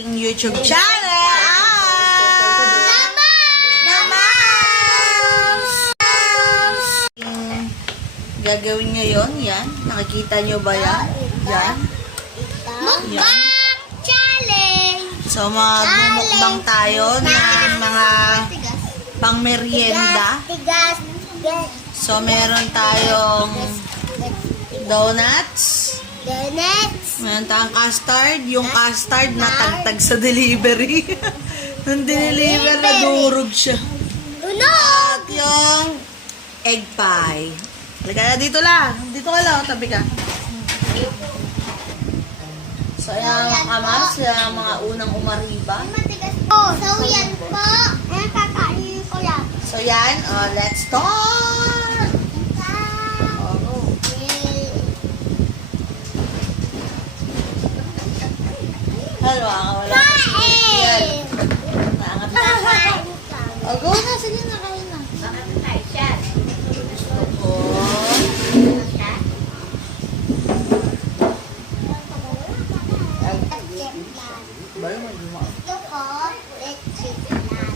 aking YouTube channel. Gagawin ngayon, yan. Nakikita nyo ba yan? Yan. Mukbang challenge! So, magmumukbang tayo ng mga pang-merienda. Tigas. So, meron tayong donuts. Meron tayong custard. Yung custard natagtag sa delivery. Nung dineliver, nadurog siya. At yung egg pie. Halika na dito lang. Dito ka lang. Tabi ka. So, ayan mga kamars. Yung mga unang umariba. So, yan po. Ayan, kakainin ko lang. So, yan. Let's start! Halwa ka. Wala ka. Yan. Maangat na. Go na. Sige na. Kain na. Gusto ko. Bayo mo yung mga. Gusto ko, let's check lang.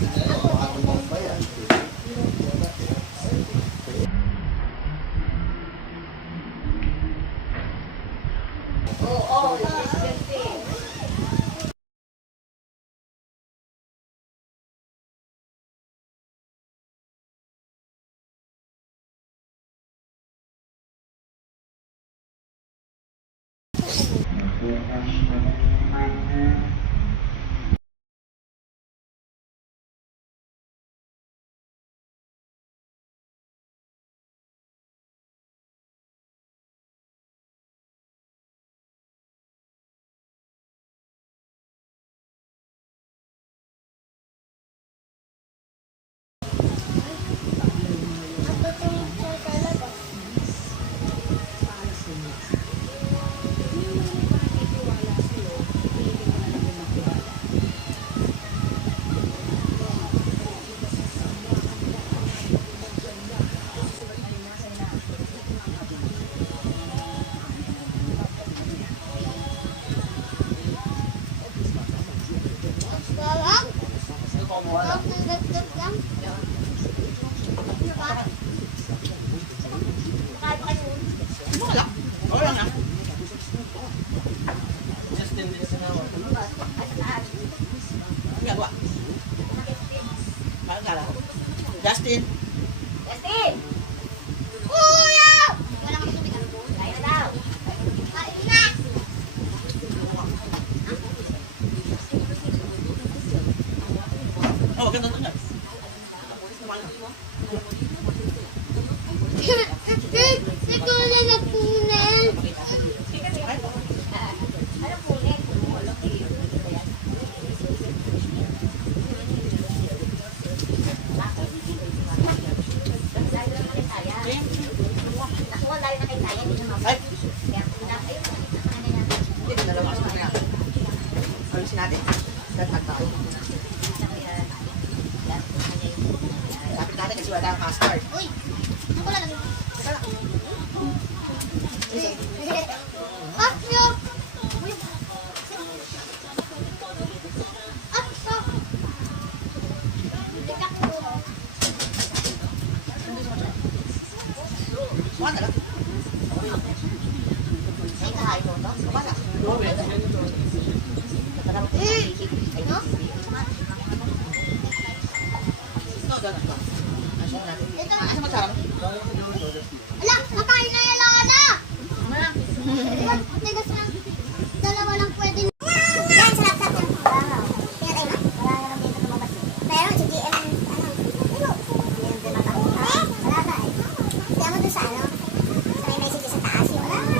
Justin. Kuya! Wala kang tubig. Kaya daw. Kain na. Oh, ganda na. Siguro na punin. Ay! Hindi, nalawas na nga. Alisin natin. Datag tayo. Lapit natin kasi wala ang custard. Uy! Ako lang. Akyo! Akyo! Suwan na lang. Ay, kahain mo ito. Suwan na. No? Ito, ganun ka. Asa natin. Asa magsarap? Ala! Nakain na yung lana! Tigas lang. Dalawa lang pwede. Yan, sarap-sarap yan. Pinatay mo? Wala na lang dito tumabas. Pero, si GM, wala ka eh. Kaya mo doon sa ano? Sa may message sa taas. Wala ka.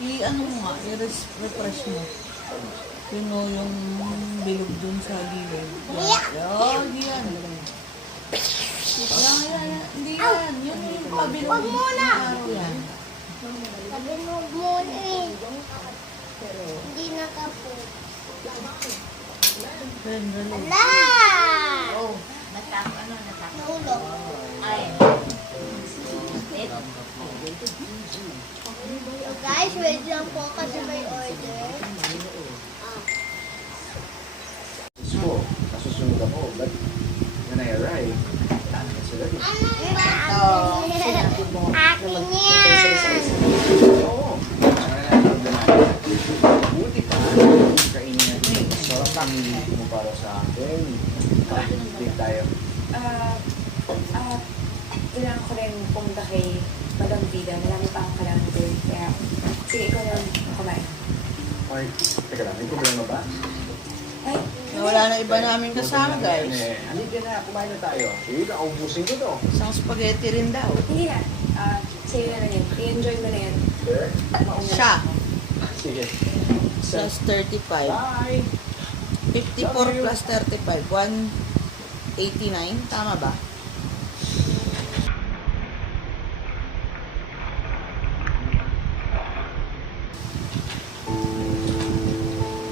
I-ano mo nga, i-refresh mo. Yun o, yung bilog dun sa gilid. Yan, yan. Yan. Hindi yan. Yun yung pabilog. Wag muna. Yan. Sabi mo muna eh. Hindi nakapo. Yan, dali. Ala! Oh, natap. Nahulog. Ay. So guys, wait lang po kasi may order. School. Nasusunod ako. But when I arrive, sila din. Ano ba? Akin yan! Oo. Buti pa. Kainin natin. Sarap kami mo para sa akin. Big tayo. Kailangan ko rin pumunta kay Madam Vida. Marami pa akong kailangan gawin. Kaya, sige, ikaw na kumain. Ay, teka lang. May problema ba? Ay, Wala na iba namin kasama, guys. Halika na. Kumain na tayo. Sige, naubusin ko to. Isang spaghetti rin daw. hindi na. Sa'yo na lang yun. I-enjoy mo na yan. Sure? Siya, Sige. plus 35. Bye! 54 plus 35. 189. Tama ba?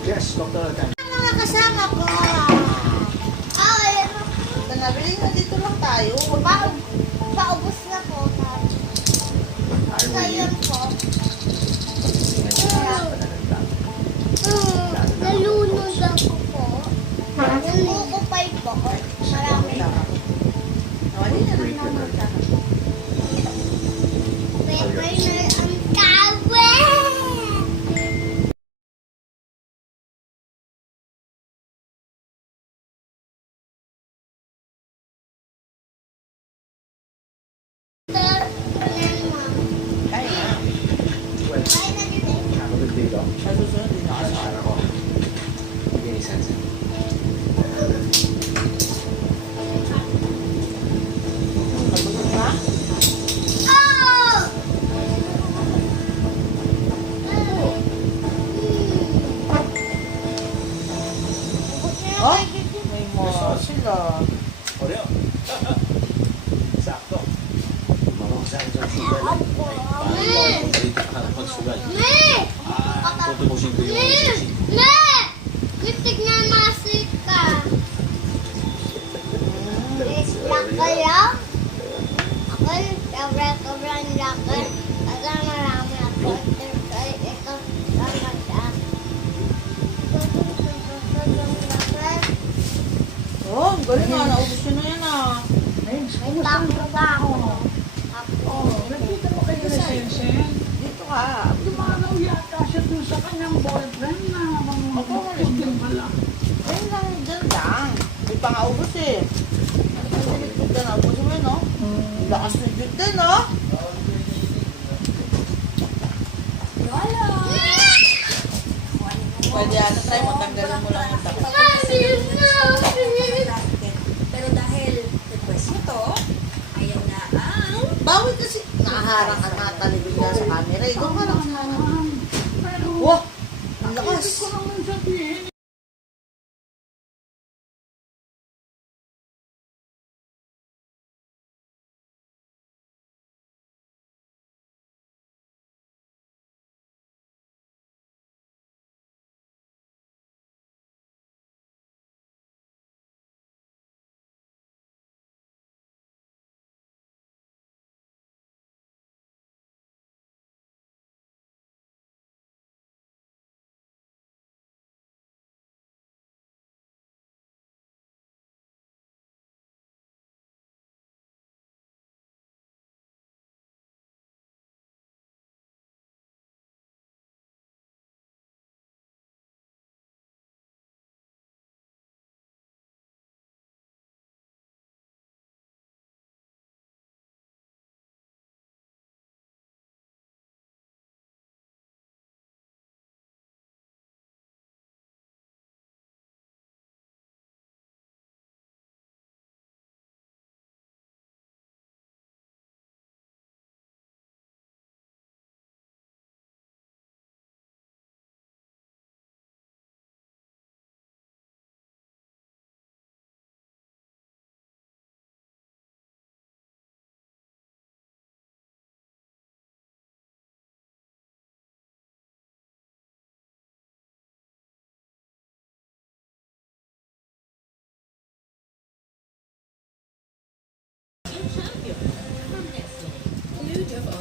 Yes, Dr. Alcan. Mga kasama ko. Ay, Nabili na dito lang tayo. paubos na po. So yun po. Nalunod ako po. Yung buko pay po. Marami. Nawali na lang naman. Pepper na ang kawe. Kaya na. Well, have a good day, Doc. Sa susunod din ako sa Sana ko. Hindi sense. Nabulog na? Oh, may more sila. Oreo. Sakto. Mabukasan sa sugar. Pag-sugar. Tutubusin ko yung sexy. Lipstick na masik ka. Lakayaw? Ako, sobrang laki. Kasi marami ako. Ito, sama siya. Oh, ang galing nga. Naubos ko na yan ah. Takbo ba ako? Ako. Nakita mo kayo na Sensen? Dito ka. Dumalaw yata siya dun sa kanyang boyfriend na Ako, puting pala. Ayun lang, dyan lang. May pangaubos eh. Ang ka na, ubos mo yun, no? Lakas ng jute din, no? Lola! Pwede ata try mo, tanggalin mo lang yung takot. Pero dahil request mo to, ayan na ang... Bawal kasi nakaharang ka na taligod ka sa camera. Ikaw ka lang harang. Pero, Wah! Ang lakas. ko naman sabihin,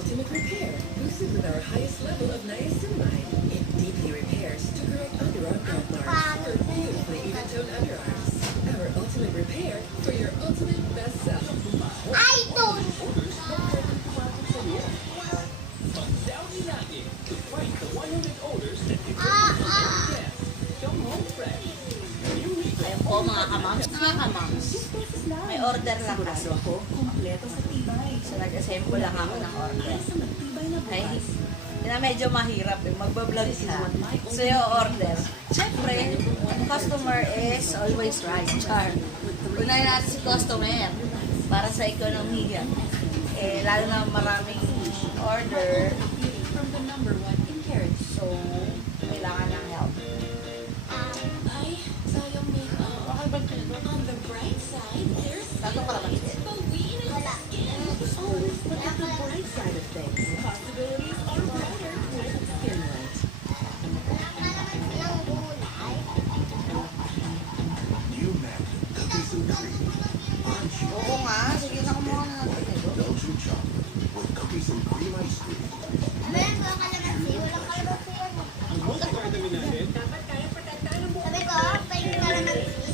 Ultimate Repair, boosted with our highest level of niacinamide. It deeply repairs to correct underarm growth marks for beautifully even-toned underarms. Our Ultimate Repair for your ultimate best self. I don't. Saudi natin to fight the 100 orders that you Come home fresh. New Rito. Ayun po mga kamams. Mga kamams. May order lang kaso. Kompleto sa tibay. So nag-assemble lang ako ng order. Ay, na medyo mahirap eh. Magbablog ka. So yung order. Siyempre, customer is always right. Char. Unahin natin si customer para sa ekonomiya. Eh, lalo na maraming order. From the number 1 in carrots. So, kailangan ng help. Ay, sayang makeup. On the bright side, there's Tato ka naman siya. Wala. always look at the bright side of things. Possibilities are brighter with Skinlight. Walang gulay. New Magnum cookies and cream. Oo nga. Sige na kumuha na natin ito. Belgian chocolate with cookies and cream ice cream. Meron ko kalamansi. Walang kalamansi yan. Ang multivitamin natin. Sabi ko, pwede kalamansi.